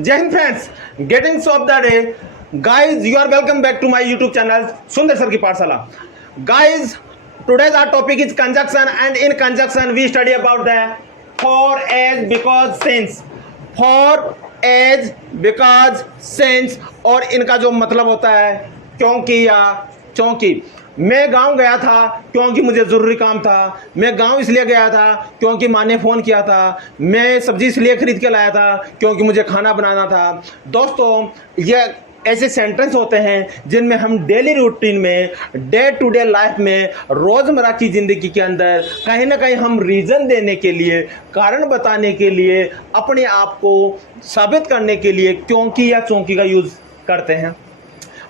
जय Hind friends, greetings of the day guys, you are welcome back to my YouTube channel Sundar sir की Pathshala. Guys, today's our topic is conjunction, and in conjunction we study about the for, as, because, since। for, as, because, since और इनका जो मतलब होता है क्योंकि या चूंकि। मैं गांव गया था क्योंकि मुझे ज़रूरी काम था। मैं गांव इसलिए गया था क्योंकि माँ ने फ़ोन किया था। मैं सब्जी इसलिए खरीद के लाया था क्योंकि मुझे खाना बनाना था। दोस्तों, ये ऐसे सेंटेंस होते हैं जिनमें हम डेली रूटीन में, डे टू डे लाइफ में, रोज़मर्रा की ज़िंदगी के अंदर कहीं ना कहीं हम रीज़न देने के लिए, कारण बताने के लिए, अपने आप को साबित करने के लिए क्योंकि या चूंकि का यूज़ करते हैं।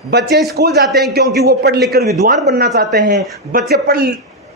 बच्चे स्कूल जाते हैं क्योंकि वो पढ़ लिख कर विद्वान बनना चाहते हैं। बच्चे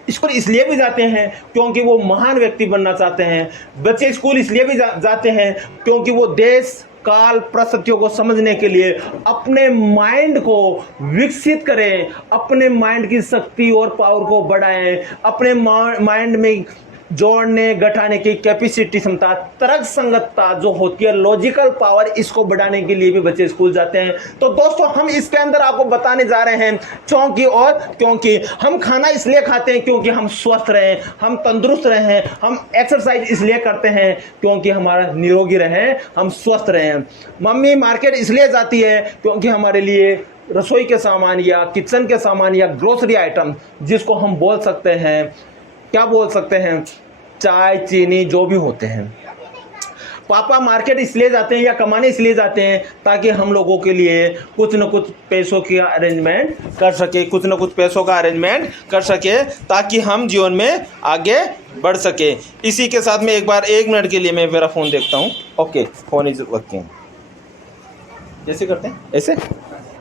स्कूल इसलिए भी जाते हैं क्योंकि वो महान व्यक्ति बनना चाहते हैं। बच्चे स्कूल इसलिए भी जाते हैं क्योंकि वो देश काल परिस्थितियों को समझने के लिए अपने माइंड को विकसित करें, अपने माइंड की शक्ति और पावर को बढ़ाएं, अपने माइंड में जोड़ने घटाने की कैपेसिटी, क्षमता, तर्क संगतता जो होती है, लॉजिकल पावर, इसको बढ़ाने के लिए भी बच्चे स्कूल जाते हैं। तो दोस्तों, हम इसके अंदर आपको बताने जा रहे हैं चूंकि और क्योंकि। हम खाना इसलिए खाते हैं क्योंकि हम स्वस्थ रहें, हम तंदुरुस्त रहें। हम एक्सरसाइज इसलिए करते हैं क्योंकि हमारा निरोगी रहें, हम स्वस्थ रहें। मम्मी मार्केट इसलिए जाती है क्योंकि हमारे लिए रसोई के सामान या किचन के सामान या ग्रोसरी आइटम, जिसको हम बोल सकते हैं, क्या बोल सकते हैं, चाय चीनी जो भी होते हैं। पापा मार्केट इसलिए जाते हैं या कमाने इसलिए जाते हैं ताकि हम लोगों के लिए कुछ न कुछ पैसों की अरेंजमेंट कर सके, कुछ न कुछ पैसों का अरेंजमेंट कर सके ताकि हम जीवन में आगे बढ़ सके। इसी के साथ में एक बार 1 मिनट के लिए मैं मेरा फ़ोन देखता हूँ। Okay, phone is working. जैसे करते हैं ऐसे।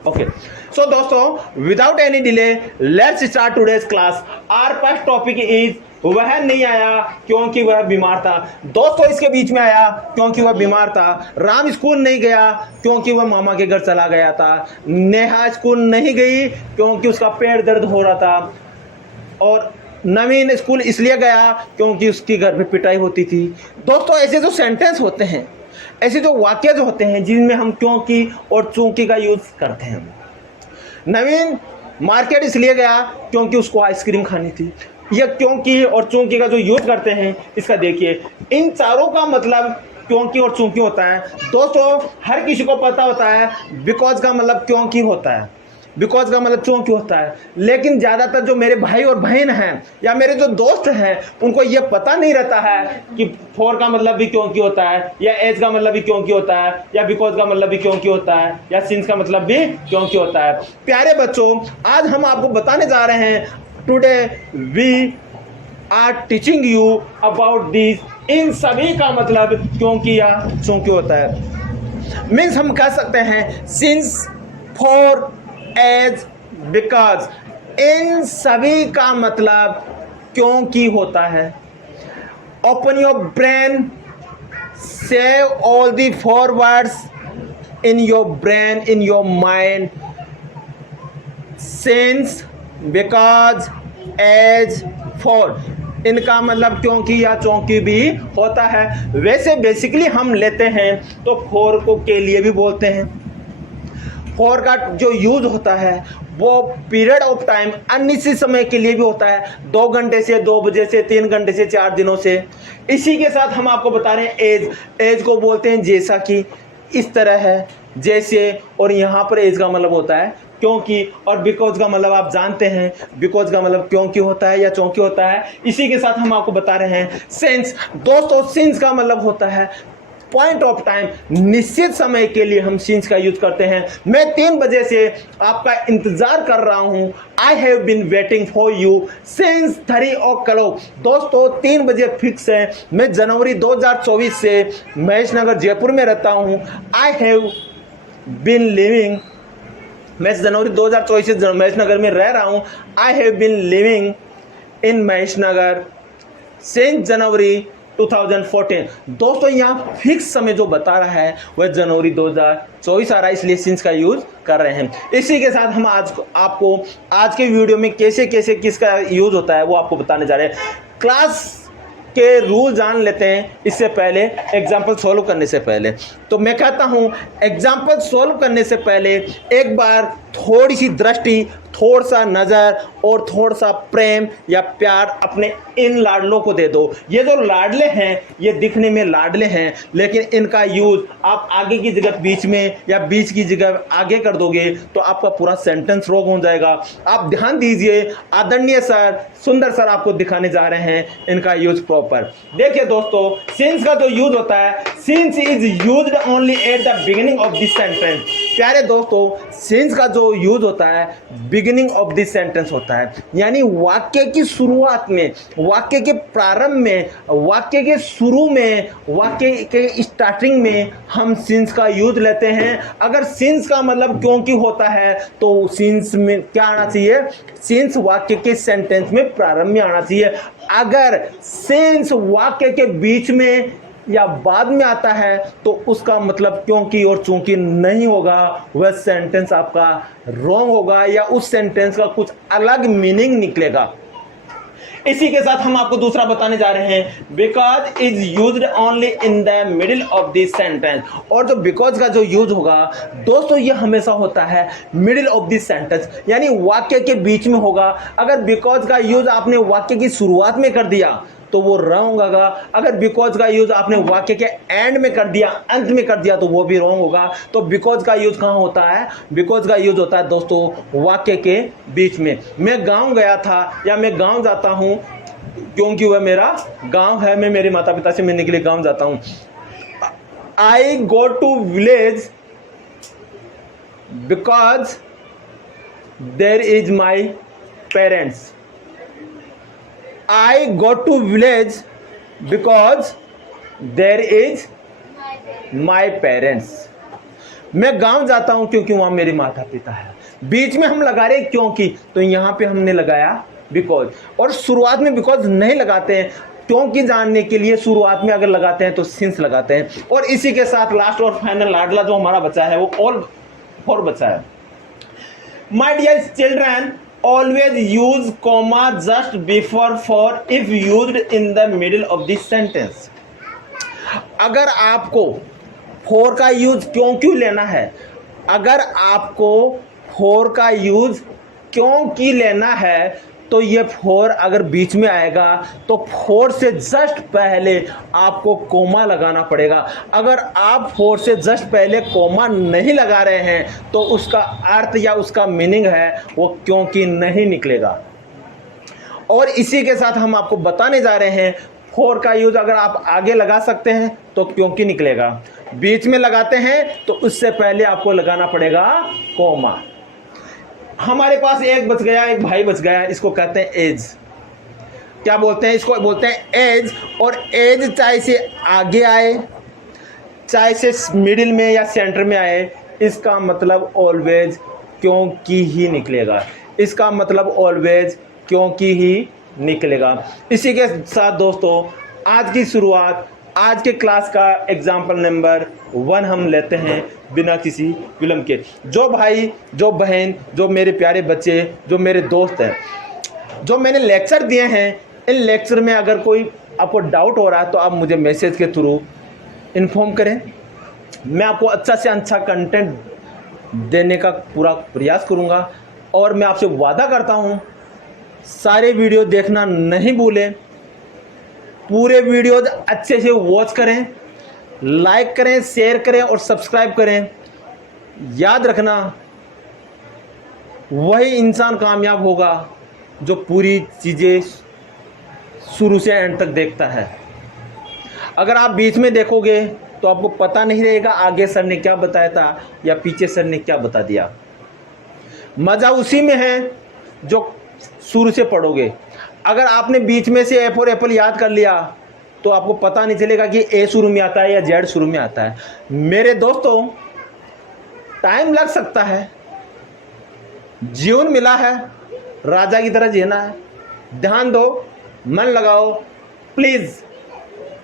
ओके, सो दोस्तों, without any delay let's start today's class. Our first topic is वह नहीं आया क्योंकि वह बीमार था। दोस्तों, इसके बीच में आया क्योंकि वह बीमार था। राम स्कूल नहीं गया क्योंकि वह मामा के घर चला गया था। नेहा स्कूल नहीं गई क्योंकि उसका पेट दर्द हो रहा था। और नवीन स्कूल इसलिए गया क्योंकि उसकी घर पे पिटाई होती थी। दोस्तों, ऐसे जो सेंटेंस होते हैं, ऐसे जो वाक्य जो होते हैं जिनमें हम क्योंकि और चूंकि का यूज करते हैं। नवीन मार्केट इसलिए गया क्योंकि उसको आइसक्रीम खानी थी। यह क्योंकि और चूंकि का जो यूज करते हैं, इसका देखिए, इन चारों का मतलब क्योंकि और चूंकि होता है। दोस्तों, हर किसी को पता होता है बिकॉज का मतलब क्योंकि होता है, बिकॉज का मतलब चूंकि होता है। लेकिन ज़्यादातर जो मेरे भाई और बहन हैं या मेरे जो दोस्त हैं, उनको ये पता नहीं रहता है कि फॉर का मतलब भी क्योंकि होता है, या एज का मतलब भी क्योंकि होता है, या बिकॉज का मतलब भी क्योंकि होता है, या सिंस का मतलब भी क्योंकि होता है। प्यारे बच्चों, आज हम आपको बताने जा रहे हैं, today we are teaching you about this. इन सभी का मतलब क्योंकि या चूंकि होता है। मीन्स हम कह सकते हैं सिंस, फॉर, एज, बिकॉज, इन सभी का मतलब क्योंकि होता है। Open your brain, save all the four words in your brain, in your mind. Since, because, as, for, इनका मतलब क्योंकि या चूंकि भी होता है। वैसे बेसिकली हम लेते हैं तो फॉर को के लिए भी बोलते हैं। फॉर का जो यूज होता है वो पीरियड ऑफ टाइम, अनिश्चित समय के लिए भी होता है, 2 घंटे से, 2 बजे से, 3 घंटे से, 4 दिनों से। इसी के साथ हम आपको बता रहे हैं एज। एज को बोलते हैं जैसा कि, इस तरह है, जैसे। और यहाँ पर एज का मतलब होता है क्योंकि, और बिकॉज का मतलब आप जानते हैं, बिकॉज का मतलब क्योंकि होता है या चूंकि होता है। इसी के साथ हम आपको बता रहे हैं सिंस। दोस्तों, सिंस का मतलब होता है पॉइंट ऑफ टाइम, निश्चित समय के लिए हम सिंस का यूज करते हैं। मैं 3 बजे से आपका इंतजार कर रहा हूं। I have been waiting for you since 3 o'clock। दोस्तों, 3 बजे फिक्स है। मैं जनवरी 2024 से महेश नगर जयपुर में रहता हूं। आई हैव बीन लिविंग, मैं जनवरी 2024 से महेश नगर में रह रहा हूं। I have been living in Mahesh Nagar since January 2014। दोस्तों, यहाँ फिक्स समय जो बता रहा है वह जनवरी 2024 आ रहा है, इसलिए सिंस का यूज कर रहे हैं। इसी के साथ हम आपको आज के वीडियो में कैसे कैसे किसका यूज होता है वो आपको बताने जा रहे हैं। क्लास के रूल जान लेते हैं इससे पहले, एग्जाम्पल सोल्व करने से पहले। तो मैं कहता हूं एग्जाम्पल सोल्व करने से पहले एक बार थोड़ी सी दृष्टि, थोड़ा सा नज़र और थोड़ा सा प्रेम या प्यार अपने इन लाडलों को दे दो। ये जो लाडले हैं ये दिखने में लाडले हैं, लेकिन इनका यूज़ आप आगे की जगह बीच में या बीच की जगह आगे कर दोगे तो आपका पूरा सेंटेंस रॉन्ग हो जाएगा। आप ध्यान दीजिए, आदरणीय सर, सुंदर सर आपको दिखाने जा रहे हैं इनका यूज प्रॉपर। देखिए दोस्तों, सिंस का जो यूज होता है, since is used only at the beginning of this sentence. प्यारे दोस्तों, सिंस का जो यूज होता है बिगिनिंग ऑफ दिस सेंटेंस होता है, यानी वाक्य की शुरुआत में, वाक्य के प्रारंभ में, वाक्य के शुरू में, वाक्य के स्टार्टिंग में हम सिंस का यूज लेते हैं। अगर सिंस का मतलब क्योंकि होता है तो सिंस में क्या आना चाहिए? सिंस वाक्य के सेंटेंस में प्रारंभ में आना चाहिए। अगर सिंस वाक्य के बीच में या बाद में आता है तो उसका मतलब क्योंकि और चूंकि नहीं होगा, वह सेंटेंस आपका रॉन्ग होगा या उस सेंटेंस का कुछ अलग मीनिंग निकलेगा। इसी के साथ हम आपको दूसरा बताने जा रहे हैं, because is used only in the middle of this sentence. और जो बिकॉज का जो यूज होगा दोस्तों, ये हमेशा होता है मिडिल ऑफ दिस सेंटेंस, यानी वाक्य के बीच में होगा। अगर बिकॉज का यूज आपने वाक्य की शुरुआत में कर दिया तो वो रॉन्ग होगा। अगर बिकॉज का यूज आपने वाक्य के एंड में कर दिया, अंत में कर दिया, तो वो भी रॉन्ग होगा। तो बिकॉज का यूज कहाँ होता है? बिकॉज का यूज होता है दोस्तों वाक्य के बीच में। मैं गांव गया था या मैं गांव जाता हूं क्योंकि वह मेरा गांव है, मैं मेरे माता पिता से मिलने के लिए गांव जाता हूं। I go to village because there is my parents. I go to village because there is my parents। मैं गांव जाता हूं क्योंकि वहां मेरे माता पिता है। बीच में हम लगा रहे क्योंकि, तो यहां पे हमने लगाया बिकॉज। और शुरुआत में बिकॉज नहीं लगाते हैं, क्योंकि जानने के लिए शुरुआत में अगर लगाते हैं तो सिंस लगाते हैं। और इसी के साथ लास्ट और फाइनल लाडला जो हमारा बच्चा है वो ऑल फॉर बच्चा है। My dear children, always use comma just before for if used in the middle of this sentence। अगर आपको for का यूज क्यों लेना है, अगर आपको for का यूज क्यों लेना है तो ये फोर अगर बीच में आएगा तो फोर से जस्ट पहले आपको कोमा लगाना पड़ेगा। अगर आप फोर से जस्ट पहले कोमा नहीं लगा रहे हैं तो उसका अर्थ या उसका मीनिंग है वो क्योंकि नहीं निकलेगा। और इसी के साथ हम आपको बताने जा रहे हैं, फोर का यूज अगर आप आगे लगा सकते हैं तो क्योंकि निकलेगा, बीच में लगाते हैं तो उससे पहले आपको लगाना पड़ेगा कोमा। हमारे पास एक बच गया, एक भाई बच गया, इसको कहते हैं एज। क्या बोलते हैं? इसको बोलते हैं एज। और एज चाहे से आगे आए, चाहे से मिडिल में या सेंटर में आए, इसका मतलब ऑलवेज क्योंकि ही निकलेगा। इसका मतलब ऑलवेज क्योंकि ही निकलेगा। इसी के साथ दोस्तों आज की शुरुआत, आज के क्लास का एग्जाम्पल नंबर 1 हम लेते हैं बिना किसी विलंब के। जो भाई, जो बहन, जो मेरे प्यारे बच्चे, जो मेरे दोस्त हैं, जो मैंने लेक्चर दिए हैं, इन लेक्चर में अगर कोई आपको डाउट हो रहा है तो आप मुझे मैसेज के थ्रू इन्फॉर्म करें। मैं आपको अच्छा से अच्छा कंटेंट देने का पूरा प्रयास करूंगा। और मैं आपसे वादा करता हूं सारे वीडियो देखना नहीं भूलें, पूरे वीडियोज अच्छे से वॉच करें, लाइक करें, शेयर करें और सब्सक्राइब करें। याद रखना, वही इंसान कामयाब होगा जो पूरी चीज़ें शुरू से एंड तक देखता है। अगर आप बीच में देखोगे तो आपको पता नहीं रहेगा आगे सर ने क्या बताया था या पीछे सर ने क्या बता दिया। मज़ा उसी में है जो शुरू से पढ़ोगे। अगर आपने बीच में से ए फॉर एप्पल याद कर लिया तो आपको पता नहीं चलेगा कि ए शुरू में आता है या जेड शुरू में आता है। मेरे दोस्तों, टाइम लग सकता है, जीवन मिला है, राजा की तरह जीना है। ध्यान दो, मन लगाओ, please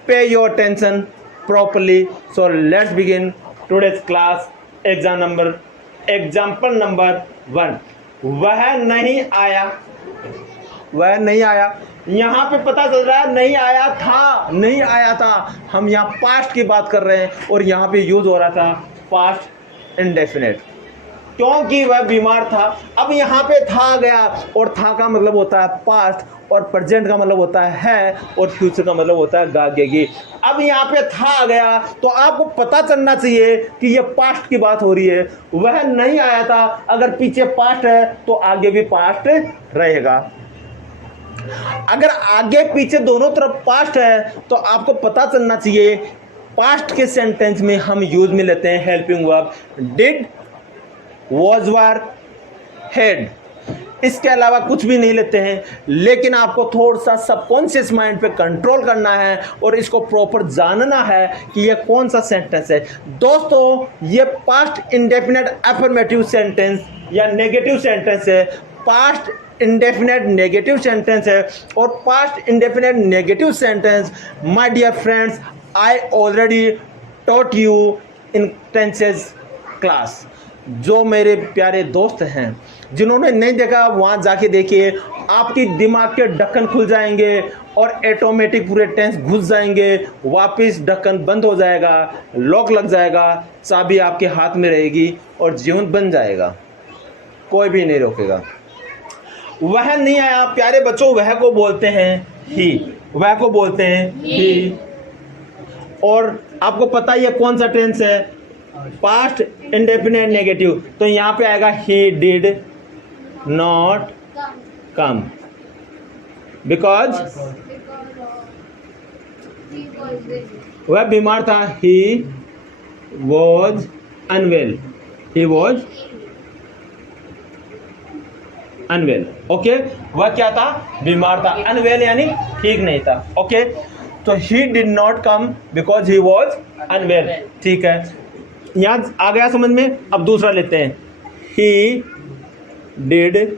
pay your attention properly. So let's begin today's class. Example number 1। वह नहीं आया, वह नहीं आया। यहाँ पे पता चल रहा है नहीं आया था, नहीं आया था। हम यहाँ पास्ट की बात कर रहे हैं और यहाँ पे यूज हो रहा था पास्ट इंडेफिनेट, क्योंकि वह बीमार था। अब यहाँ पे था आ गया, और था का मतलब होता है पास्ट, और प्रेजेंट का मतलब होता है, और फ्यूचर का मतलब होता है गागेगी। अब यहाँ पे था आ गया तो आपको पता चलना चाहिए कि ये पास्ट की बात हो रही है। वह नहीं आया था, अगर पीछे पास्ट है तो आगे भी पास्ट रहेगा। अगर आगे पीछे दोनों तरफ पास्ट है तो आपको पता चलना चाहिए पास्ट के सेंटेंस में हम यूज में लेते हैं helping verb did, was, were, had। इसके अलावा कुछ भी नहीं लेते हैं। लेकिन आपको थोड़ा सा सबकॉन्शियस माइंड पे कंट्रोल करना है और इसको प्रॉपर जानना है कि ये कौन सा सेंटेंस है। दोस्तों ये पास्ट इंडेफिनेट अफर्मेटिव सेंटेंस या नेगेटिव सेंटेंस है। पास्ट इंडेफिनेट नेगेटिव सेंटेंस है, और past indefinite negative sentence my dear friends I already taught you in tenses class. जो मेरे प्यारे दोस्त हैं जिन्होंने नहीं देखा वहाँ जाके देखिए, आपकी दिमाग के ढक्कन खुल जाएंगे और ऑटोमेटिक पूरे टेंस घुस जाएंगे, वापस ढक्कन बंद हो जाएगा, लॉक लग जाएगा, चाबी आपके हाथ में रहेगी और जीवन बन जाएगा, कोई भी नहीं रोकेगा। वह नहीं आया प्यारे बच्चों, वह को बोलते हैं ही, वह को बोलते हैं ही। और आपको पता है ये कौन सा टेंस है, पास्ट इंडेफिनिट नेगेटिव। तो यहाँ पे आएगा he did not come because वह बीमार था। He was unwell, he was unwell. Okay, वह क्या था, बीमार था। अनवेल यानी ठीक नहीं था। ओके, तो he did not come because he was unwell. ठीक है, यहाँ आ गया समझ में। अब दूसरा लेते हैं, ही did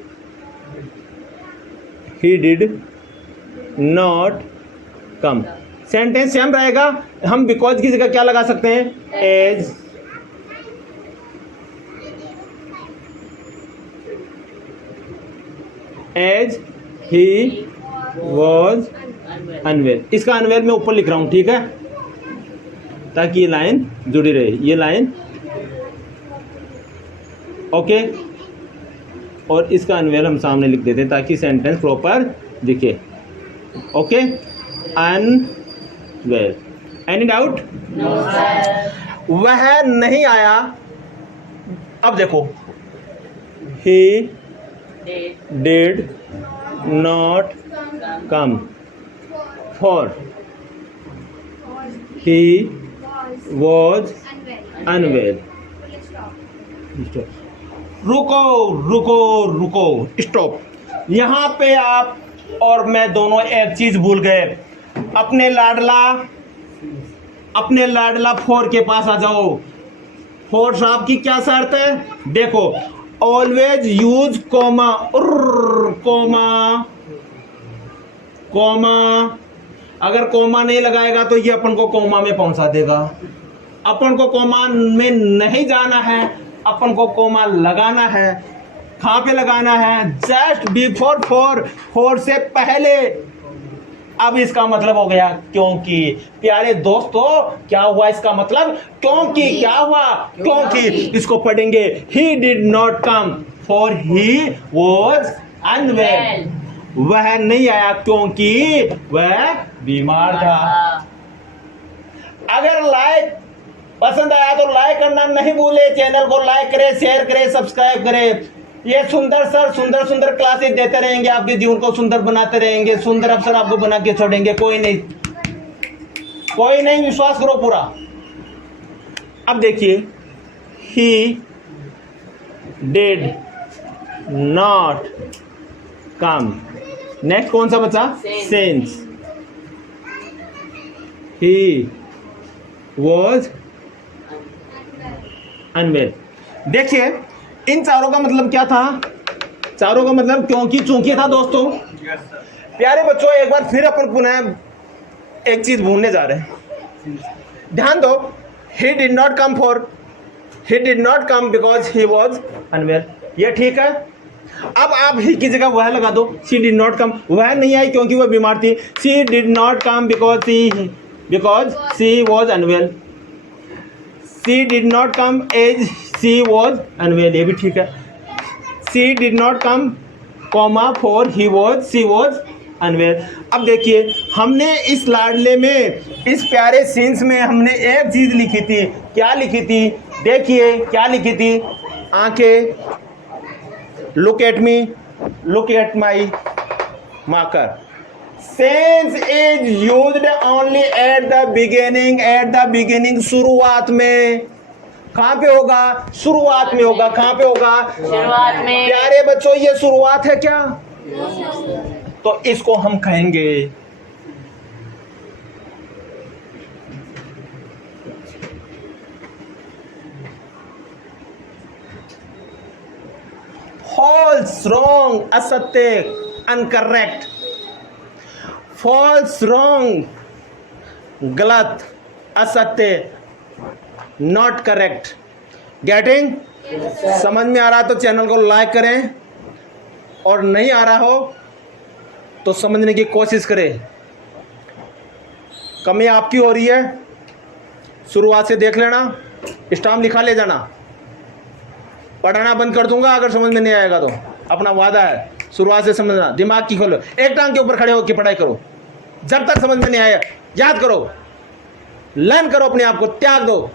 not come. Sentence same रहेगा, हम बिकॉज की जगह क्या लगा सकते हैं, एज ही वॉज अनवेल। इसका अनवेल मैं ऊपर लिख रहा हूं, ठीक है, ताकि ये लाइन जुड़ी रहे, ये लाइन। ओके, और इसका अनवेल हम सामने लिख देते हैं ताकि सेंटेंस प्रॉपर दिखे। Okay, unwell. Any doubt? वह नहीं आया। अब देखो, he did not come for he was unwell. रुको रुको रुको, स्टॉप। यहाँ पे आप और मैं दोनों एक चीज भूल गए। अपने लाडला फोर के पास आ जाओ। फोर साहब की क्या शर्त है, देखो, ऑलवेज यूज कॉमा, कॉमा। अगर कॉमा नहीं लगाएगा तो ये अपन को कॉमा में पहुंचा देगा। अपन को कॉमा में नहीं जाना है, अपन को कॉमा लगाना है। कहाँ पे लगाना है, जस्ट बिफोर फोर से पहले। अब इसका मतलब हो गया क्योंकि। प्यारे दोस्तों, क्या हुआ इसका मतलब, क्योंकि। क्या हुआ, क्योंकि। इसको पढ़ेंगे, he did not come for he was unwell. वह नहीं आया क्योंकि वह बीमार था। अगर लाइक पसंद आया तो लाइक करना नहीं भूले, चैनल को लाइक करें, शेयर करें, सब्सक्राइब करें। ये सुंदर सर सुंदर क्लासेस देते रहेंगे, आपके जीवन को सुंदर बनाते रहेंगे, सुंदर अवसर आपको बना के छोड़ेंगे। कोई नहीं, विश्वास करो पूरा। अब देखिए, ही डिड नॉट कम। नेक्स्ट कौन सा बचा, सिंस ही वॉज अनवेल। देखिए, इन चारों का मतलब क्या था, चारों का मतलब क्योंकि चूंकि था। दोस्तों प्यारे बच्चों, एक बार फिर अपन पुनः एक चीज भूलने जा रहे हैं, ध्यान दो। He did not come because he was unwell, ये ठीक है। अब आप ही की जगह वह लगा दो, शी डिड नॉट कम, वह नहीं आई क्योंकि वह बीमार थी, she did not come because she was unwell, she did not come as she was unwell, ये भी ठीक है। She did not come comma for she was unwell. अब देखिए हमने इस लाडले में, इस प्यारे सीन्स में हमने एक चीज लिखी थी, क्या लिखी थी? देखिए क्या लिखी थी, आंखें, look at my marker. Sense is used only at the beginning, शुरुआत में। कहां पे होगा? शुरुआत में होगा। कहां पे होगा? शुरुआत में। प्यारे बच्चों ये शुरुआत है क्या? तो इसको हम कहेंगे फॉल्स, रॉन्ग, असत्य, अनकरेक्ट, फॉल्स, रॉन्ग, गलत, असत्य, नॉट करेक्ट। गेटिंग? समझ में आ रहा है तो चैनल को लाइक करें, और नहीं आ रहा हो तो समझने की कोशिश करें। कमी आपकी हो रही है, शुरुआत से देख लेना, स्टाम्प लिखा ले जाना। पढ़ाना बंद कर दूंगा अगर समझ में नहीं आएगा तो, अपना वादा है। शुरुआत से समझना, दिमाग की खोलो, एक टांग के ऊपर खड़े होकर पढ़ाई करो। जब तक समझ में नहीं आया याद करो, लर्न करो, अपने आप को त्याग दो।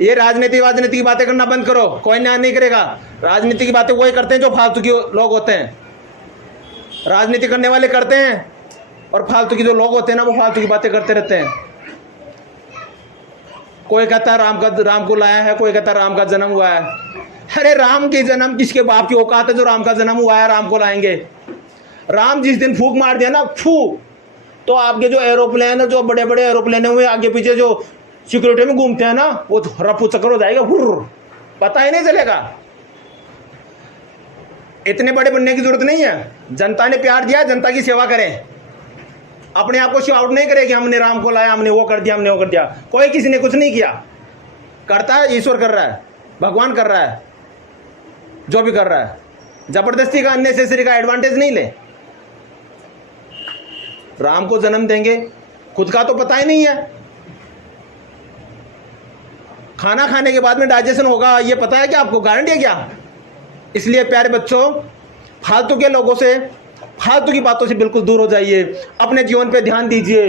ये राजनीति की बातें करना बंद करो, कोई न्याय नहीं करेगा। राजनीति की बातें वही करते हैं जो फालतू के लोग होते हैं। राजनीति करने वाले करते हैं, और फालतू के जो लोग होते हैं ना, वो फालतू की बातें करते रहते हैं। कोई कहता है राम को लाया है, कोई कहता है राम का जन्म हुआ है। अरे राम के जन्म किसके बाप की औकात है जो राम का जन्म हुआ है राम को लाएंगे? राम जिस दिन फूक मार दिया ना, तो आपके जो एरोप्लेन है, जो बड़े बड़े एरोप्लेन हुए आगे पीछे जो सिक्योरिटी में घूमते हैं ना, वो रफू चक्कर हो जाएगा, पता ही नहीं चलेगा। इतने बड़े बनने की जरूरत नहीं है। जनता ने प्यार दिया, जनता की सेवा करें। अपने आप को शो आउट नहीं करे कि हमने राम को लाया, हमने वो कर दिया। कोई किसी ने कुछ नहीं किया। करता है ईश्वर कर रहा है, भगवान कर रहा है, जो भी कर रहा है। जबरदस्ती का, अननेसेसरी का एडवांटेज नहीं ले। राम को जन्म देंगे, खुद का तो पता ही नहीं है। खाना खाने के बाद में डाइजेशन होगा, ये पता है क्या आपको? गारंटी है क्या? इसलिए प्यारे बच्चों, फालतू के लोगों से, फालतू की बातों से बिल्कुल दूर हो जाइए। अपने जीवन पे ध्यान दीजिए।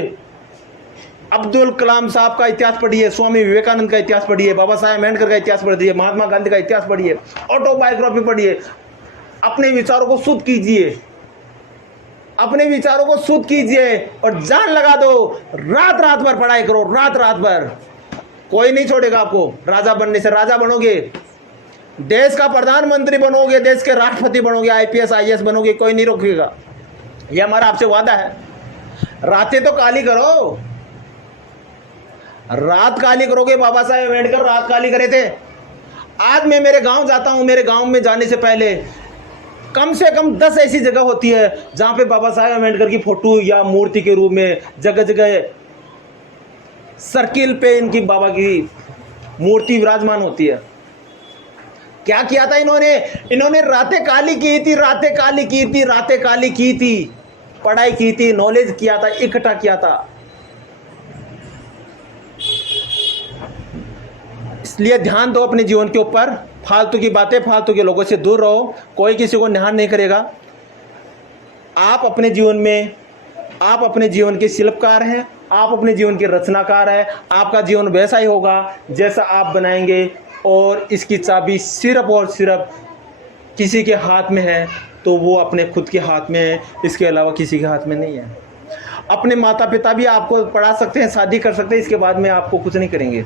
अब्दुल कलाम साहब का इतिहास पढ़िए, स्वामी विवेकानंद का इतिहास पढ़िए, बाबा साहेब अम्बेडकर का इतिहास पढ़िए, महात्मा गांधी का इतिहास पढ़िए, ऑटोबायोग्राफी पढ़िए। अपने विचारों को शुद्ध कीजिए, अपने विचारों को शुद्ध कीजिए, और जान लगा दो। रात भर पढ़ाई करो, रात भर। कोई नहीं छोड़ेगा आपको। राजा बनने से राजा बनोगे, देश का प्रधानमंत्री बनोगे, देश के राष्ट्रपति बनोगे, IPS IAS बनोगे, कोई नहीं रोकेगा। ये हमारा आपसे वादा है। रातें तो काली करो, रात काली करोगे। बाबा साहेब अम्बेडकर रात काली करे थे। आज मैं मेरे गांव जाता हूं, मेरे गांव में जाने से पहले कम से कम 10 ऐसी जगह होती है जहां पे बाबा साहेब अम्बेडकर की फोटो या मूर्ति के रूप में जगह जगह सर्किल पे इनकी बाबा की मूर्ति विराजमान होती है। क्या किया था इन्होंने रातें काली की थी, पढ़ाई की थी, नॉलेज किया था, इकट्ठा किया था। इसलिए ध्यान दो अपने जीवन के ऊपर। फालतू की बातें, फालतू के लोगों से दूर रहो। कोई किसी को ध्यान नहीं करेगा। आप अपने जीवन के शिल्पकार हैं, आप अपने जीवन के रचनाकार हैं। आपका जीवन वैसा ही होगा जैसा आप बनाएंगे, और इसकी चाबी सिर्फ और सिर्फ किसी के हाथ में है तो वो अपने खुद के हाथ में है, इसके अलावा किसी के हाथ में नहीं है। अपने माता पिता भी आपको पढ़ा सकते हैं, शादी कर सकते हैं, इसके बाद में आपको कुछ नहीं करेंगे,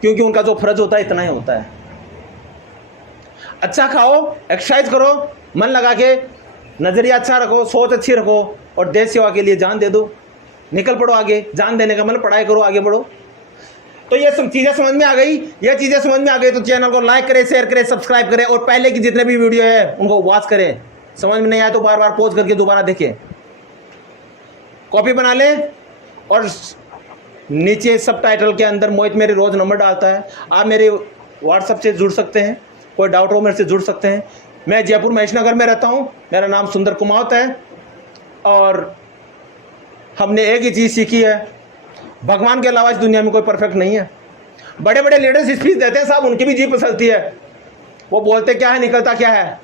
क्योंकि उनका जो फर्ज होता है इतना ही होता है। अच्छा खाओ, एक्सरसाइज करो, मन लगा के, नजरिया अच्छा रखो, सोच अच्छी रखो, और देश सेवा के लिए जान दे दो। निकल पड़ो आगे। जान देने का मतलब पढ़ाई करो, आगे बढ़ो। तो ये सब चीज़ें समझ में आ गई। तो चैनल को लाइक करें, शेयर करें, सब्सक्राइब करें, और पहले की जितने भी वीडियो है उनको वॉच करें। समझ में नहीं आया तो बार बार पॉज करके दोबारा देखें। कॉपी बना लें, और नीचे सब टाइटल के अंदर मोहित मेरे रोज नंबर डालता है। आप मेरे व्हाट्सएप से जुड़ सकते हैं। कोई डाउट हो मेरे से जुड़ सकते हैं। मैं जयपुर महेशनगर में रहता हूँ, मेरा नाम सुंदर कुमावत है और हमने एक ही चीज़ सीखी है, भगवान के अलावा इस दुनिया में कोई परफेक्ट नहीं है। बड़े बड़े लीडर्स स्पीच देते हैं साहब, उनकी भी जीभ फिसलती है, वो बोलते क्या है निकलता क्या है।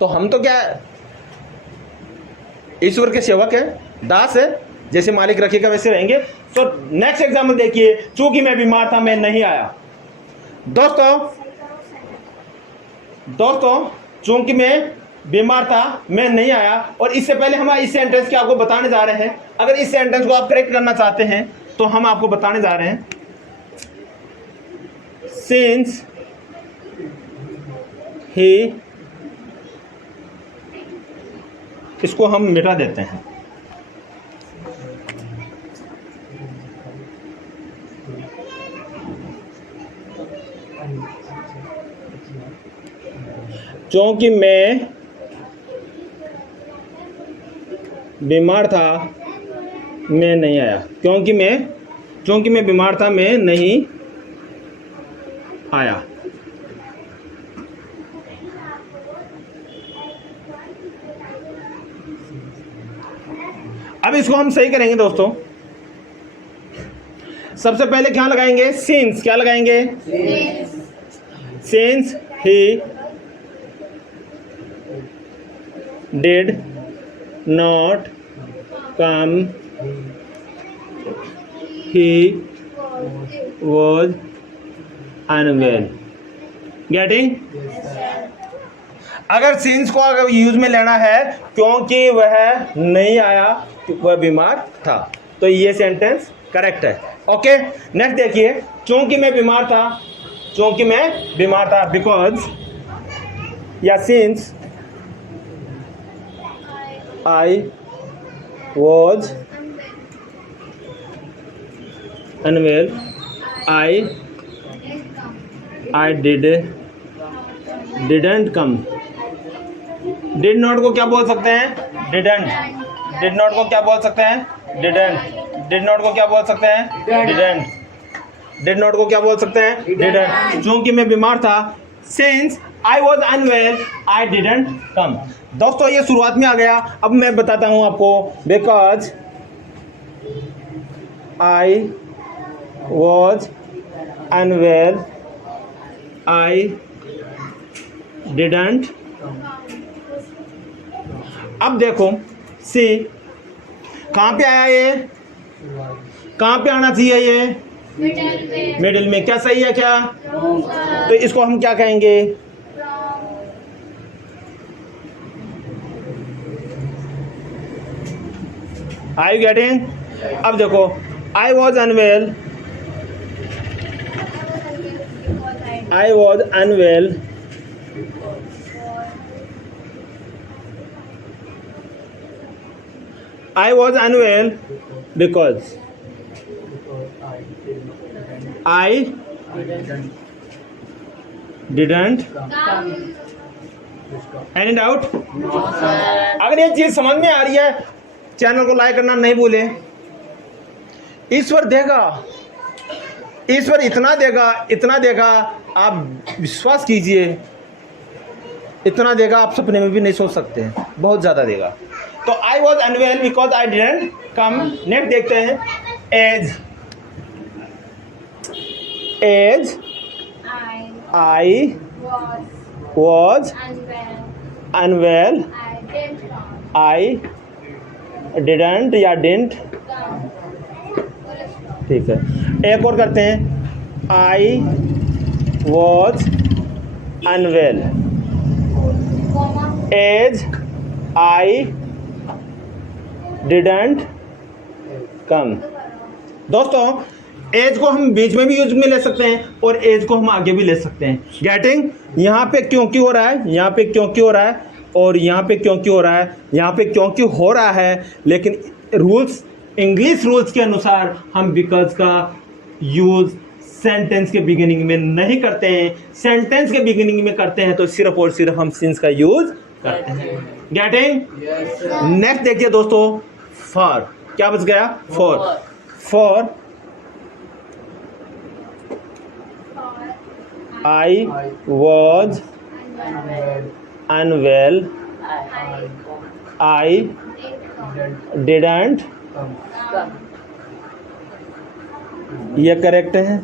तो हम तो क्या है, ईश्वर के सेवक है, दास है, जैसे मालिक रखेगा वैसे रहेंगे। तो नेक्स्ट एग्जाम्पल देखिए, चूंकि मैं बीमार था मैं नहीं आया। दोस्तों चूंकि मैं बीमार था मैं नहीं आया, और इससे पहले हम इस सेंटेंस के आपको बताने जा रहे हैं। अगर इस सेंटेंस को आप करेक्ट करना चाहते हैं तो हम आपको बताने जा रहे हैं, सिंस ही, इसको हम मिटा देते हैं, क्योंकि मैं बीमार था मैं नहीं आया। क्योंकि मैं बीमार था मैं नहीं आया। अब इसको हम सही करेंगे दोस्तों। सबसे पहले क्या लगाएंगे, सिंस। क्या लगाएंगे, since he did not come he was unwell. Getting? अगर सिंस को अगर यूज में लेना है क्योंकि वह नहीं आया, वह बीमार था, तो ये सेंटेंस करेक्ट है। ओके, नेक्स्ट देखिए, क्योंकि मैं बीमार था, बिकॉज या since I was unwell, I didn't come. Did not को क्या बोल सकते हैं, डिडंट। डिड नॉट को क्या बोल सकते हैं, डिडंट। डिड नॉट को क्या बोल सकते हैं, डिडंट। डिड नॉट को क्या बोल सकते हैं, डिडंट। क्योंकि मैं बीमार था, since I was unwell I didn't come. दोस्तों ये शुरुआत में आ गया। अब मैं बताता हूं आपको, because I was unwell I didn't. अब देखो सी कहां पे आया, ये कहां पे आना चाहिए, ये मिडिल में। क्या सही है क्या? तो इसको हम क्या कहेंगे, आई गेटिंग? अब देखो, I was unwell, I was unwell because I didn't. Any doubt? अगर ये चीज समझ में आ रही है, चैनल को लाइक करना नहीं भूलें। ईश्वर देगा, ईश्वर इतना देगा आप विश्वास कीजिए, इतना देगा आप सपने में भी नहीं सोच सकते हैं, बहुत ज़्यादा देगा। तो I was unwell because I didn't come. Next देखते हैं, as I was unwell I didn't या डिडंट। ठीक है, एक और करते हैं, I was unwell as I didn't come. दोस्तों एज को हम बीच में भी यूज में ले सकते हैं और एज को हम आगे भी ले सकते हैं। गेटिंग? यहाँ पे क्योंकि हो रहा है, यहाँ पे क्योंकि हो रहा है, और यहाँ पे क्योंकि हो रहा है, यहाँ पे क्योंकि हो रहा है, लेकिन रूल्स, इंग्लिश रूल्स के अनुसार हम बिकॉज का यूज सेंटेंस के बिगिनिंग में नहीं करते हैं। सेंटेंस के बिगिनिंग में करते हैं तो सिर्फ और सिर्फ हम सिंस का यूज करते हैं। गेटिंग? नेक्स्ट देखिए दोस्तों, फॉर। क्या बच गया? For I was unwell. I didn't. ये करेक्ट है।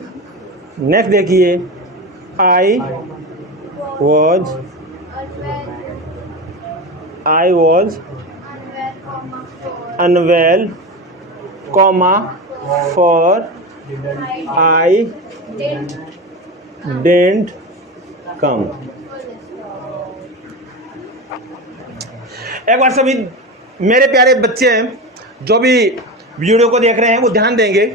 नेक्स्ट देखिए, I was unwell, comma, for I didn't come। एक बार सभी मेरे प्यारे बच्चे जो भी वीडियो को देख रहे हैं वो ध्यान देंगे।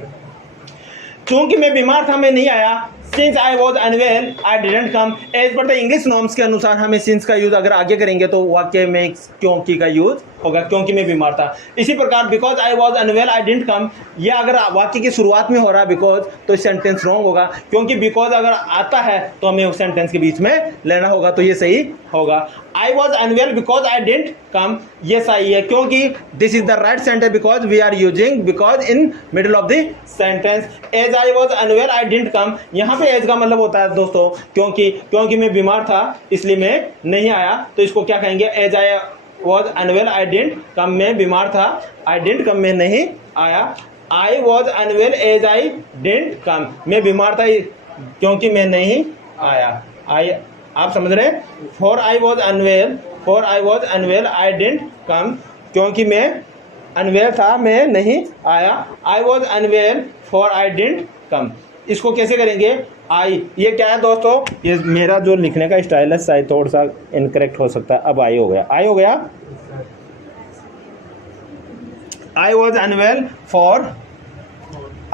क्योंकि मैं बीमार था, मैं नहीं आया। Since I was unwell I didn't come. As per the English norms के अनुसार हमें सिंस का यूज अगर आगे करेंगे तो वाक्य में क्योंकि का यूज होगा, क्योंकि मैं बीमार था। इसी प्रकार because I was unwell I didn't come, ये अगर वाक्य की शुरुआत में हो रहा है बिकॉज, तो सेंटेंस रॉन्ग होगा। क्योंकि बिकॉज अगर आता है तो हमें उस सेंटेंस के बीच में लेना होगा, तो ये सही होगा। I was unwell because I didn't come, ये सही है, क्योंकि this is the right sentence because we are using because in middle of the sentence. As I was unwell I didn't come, यहाँ पे एज का मतलब होता है दोस्तों क्योंकि मैं बीमार था इसलिए मैं नहीं आया, तो इसको क्या कहेंगे, as I was unwell I didn't come, मैं बीमार था, आई डिडंट कम, मैं नहीं आया। I was unwell as I didn't come, मैं बीमार था क्योंकि मैं नहीं आया। आप समझ रहे हैं? For I was unwell I didn't come, क्योंकि मैं अनवेल था मैं नहीं आया। I was unwell for I didn't come, इसको कैसे करेंगे, आई, ये क्या है दोस्तों, ये मेरा जो लिखने का स्टाइल है शायद थोड़ा सा इनकरेक्ट हो सकता है। अब आई हो गया, I was unwell for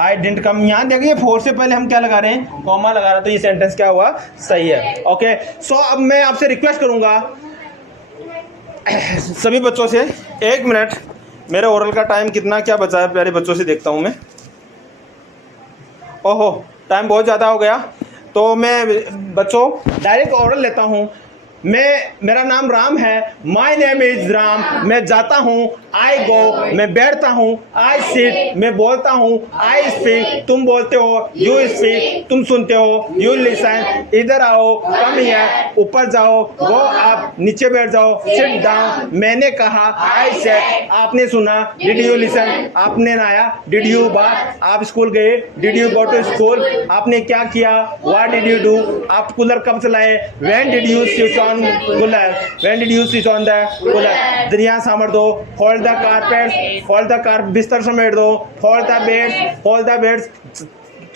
I didn't come. यहाँ देखिए फोर से पहले हम क्या लगा रहे हैं, कॉमा लगा रहे हैं, तो ये सेंटेंस क्या हुआ, सही है। ओके, सो अब मैं आपसे रिक्वेस्ट करूंगा सभी बच्चों से, 1 मिनट, मेरे ओरल का टाइम कितना क्या बचा है प्यारे बच्चों से देखता हूं मैं। ओहो, टाइम बहुत ज़्यादा हो गया, तो मैं बच्चों डायरेक्ट ओरल लेता हूं। मेरा नाम राम है, माई नेम इज राम, मैं जाता हूँ, आई गो, मैं बैठता हूँ, आई सिट, मैं बोलता हूँ, आई स्पीक, तुम बोलते हो, यू स्पीक, तुम सुनते हो, यू लिसन, इधर आओ, कम हियर, ऊपर जाओ, गो अप, नीचे बैठ जाओ, सिट डाउन, मैंने कहा, आई सेड, आपने सुना, डिड यू लिसन, आपने नहाया, डिड यू बाथ, आप स्कूल गए, did you go to school, आपने क्या किया, व्हाट डिड यू डू, आप कूलर कब चलाए, when did you switch on cooler, when did you switch on the cooler, दरिया सामर दो, फोल्ड द कारपेट, बिस्तर समेट दो, फोल्ड द बेड्स,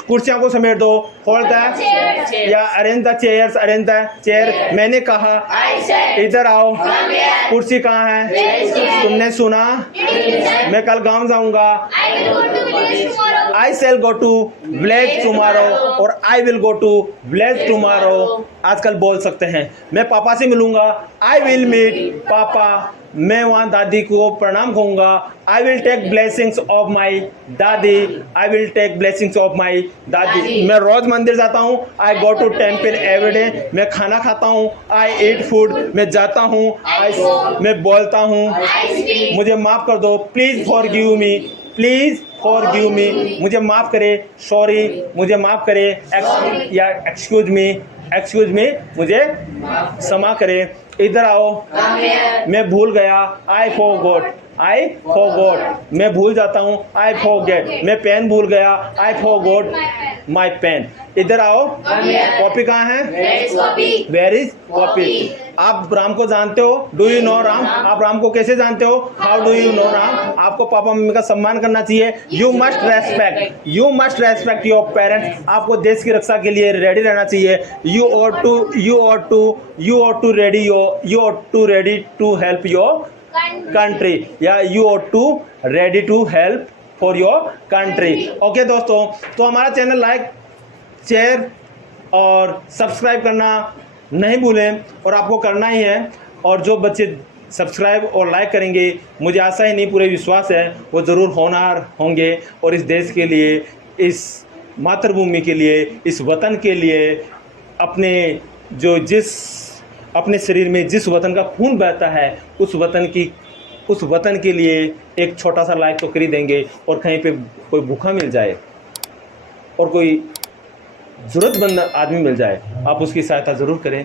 कुर्सियों को समेट दो, फोल्ड द या अरेंज द चेयर, मैंने कहा, इधर आओ, कुर्सी कहाँ है, तुमने सुना, मैं कल गांव जाऊंगा, I shall go to village tomorrow और I will go to village tomorrow. आजकल बोल सकते हैं, मैं पापा से मिलूंगा, आई विल मीट पापा, मैं वहाँ दादी को प्रणाम कहूँगा, I will take blessings of my dadi, मैं रोज मंदिर जाता हूँ, I go to temple every day, मैं खाना खाता हूँ, आई ईट फूड, मैं जाता हूँ, मैं बोलता हूँ, मुझे माफ़ कर दो, प्लीज़ फॉरगिव मी, मुझे माफ़ करे, सॉरी, मुझे माफ़ करे, या एक्सक्यूज मी, मुझे क्षमा करे, इधर आओ, मैं भूल गया, आई फॉरगॉट, मैं भूल जाता हूँ, आई फॉरगेट, मैं पेन भूल गया, आई फॉरगॉट माई पेन, इधर आओ, कॉपी कहाँ है, वेयर इज कॉपी। आप राम को जानते हो, डू यू नो राम, आप राम को कैसे जानते हो, how do you know Ram. आपको पापा मम्मी का सम्मान करना चाहिए, you must respect your parents, आपको देश की रक्षा के लिए रेडी रहना चाहिए, you ought to ready to help your country, या you ought to ready to help for your country। Okay दोस्तों, तो हमारा चैनल लाइक, शेयर और सब्सक्राइब करना नहीं भूलें, और आपको करना ही है। और जो बच्चे सब्सक्राइब और लाइक करेंगे, मुझे आशा ही नहीं पूरे विश्वास है, वो ज़रूर होनहार होंगे और इस देश के लिए, इस मातृभूमि के लिए, इस वतन के लिए, अपने शरीर में जिस वतन का खून बहता है, उस वतन के लिए एक छोटा सा लाइक तो कर ही देंगे। और कहीं पे कोई भूखा मिल जाए और कोई ज़रूरतमंद आदमी मिल जाए, आप उसकी सहायता ज़रूर करें।